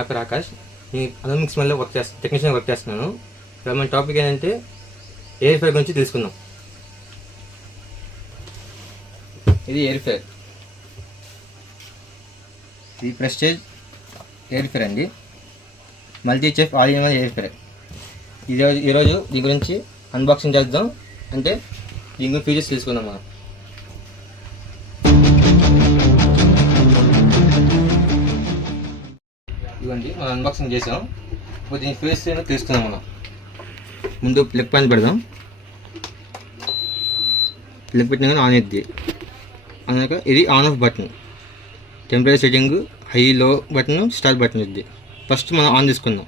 నా పేరు ఆకాష్. నేను అనమిక్స్ మళ్ళీ టెక్నీషియన్ వర్క్ చేస్తున్నాను. ఇక్కడ మన టాపిక్ ఏంటంటే ఎయిర్ ఫైర్ గురించి తెలుసుకుందాం. ఇది ఎయిర్ ఫైర్, ఇది ప్రెస్టేజ్ ఎయిర్ ఫైర్ అండి, multi chef all in one air fire. ఈరోజు దీని గురించి అన్బాక్సింగ్ చేద్దాం, అంటే దీని గురించి ఫీచర్స్ తెలుసుకుందాం మనం. ఇవ్వండి, మనం అన్బాక్సింగ్ చేసాం. ఇప్పుడు దీని ఫేస్ ఏంటో తెలుసుకుందాం మనం. ముందు ప్లగ్ పాయింట్ పెడదాం. ప్లగ్ పెట్టినాక ఆన్ అవుద్ది. అన్నాక ఇది on off button, temperature setting, high లో బటన్, స్టార్ట్ బటన్ ఇది. ఫస్ట్ మనం ఆన్ తీసుకుందాం.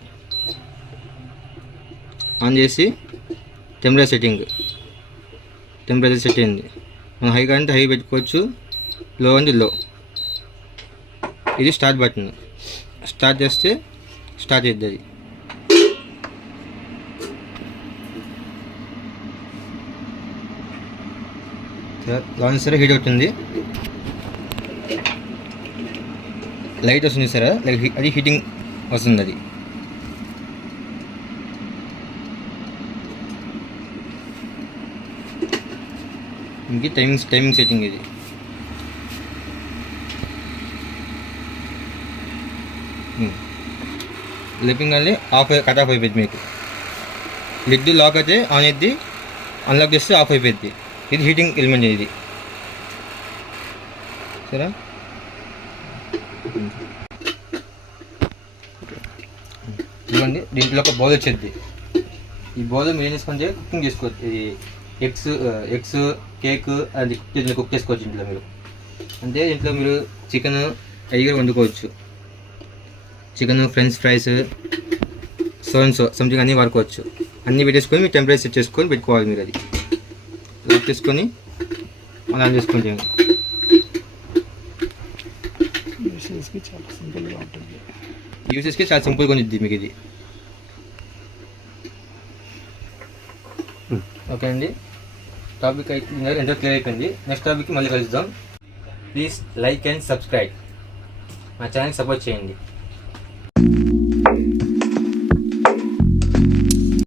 ఆన్ చేసి టెంపరేచర్ సెట్ అయింది. మనం హై కంటే హై పెట్టుకోవచ్చు, లో అంటే లో. ఇది స్టార్ట్ బటన్, స్టార్ట్ చేస్తే స్టార్ట్ అవుతుంది. అది లాంచ్ సరే హీట్ అవుతుంది, లైట్ వస్తుంది సరే, అది హీటింగ్ వస్తుంది. అది ఇంక టైమింగ్ సెట్టింగ్. ఇది లేపింగ్ అని కట్ ఆఫ్ అయిపోయింది. మీకు లిడ్ లాక్ అయితే ఆన్ అయింది, అన్లాక్ చేస్తే ఆఫ్ అయిపోయింది. ఇది హీటింగ్ ఎలిమెంట్. ఇది సరే, ఇవ్వండి. దీంట్లో ఒక బౌల్ వచ్చేది. ఈ బౌల్ మీరు ఏం చేసుకుంటే కుకింగ్ చేసుకోవచ్చు. ఇది ఎగ్స్ కేక్ అది కుక్ చేసుకోవచ్చు ఇంట్లో మీరు. అంటే ఇంట్లో మీరు చికెన్ అయ్యి వండుకోవచ్చు. చికెన్, ఫ్రెంచ్ ఫ్రైస్, సంథింగ్ అన్నీ వాడుకోవచ్చు. అన్నీ పెట్టేసుకొని మీరు టెంపరేచర్ సెట్ చేసుకొని పెట్టుకోవాలి. మీరు అది లాక్ చేసుకొని అలా ఆన్ చేసుకొని చేయండి. యూసెస్కి చాలా సింపుల్గా ఉంటుంది మీకు ఇది. ఓకే అండి, టాపిక్ అయితే ఎంతో క్లియర్ అయిపోయింది. నెక్స్ట్ టాపిక్కి మళ్ళీ కలుద్దాం. ప్లీజ్ లైక్ అండ్ సబ్స్క్రైబ్, మా ఛానల్కి సపోర్ట్ చేయండి.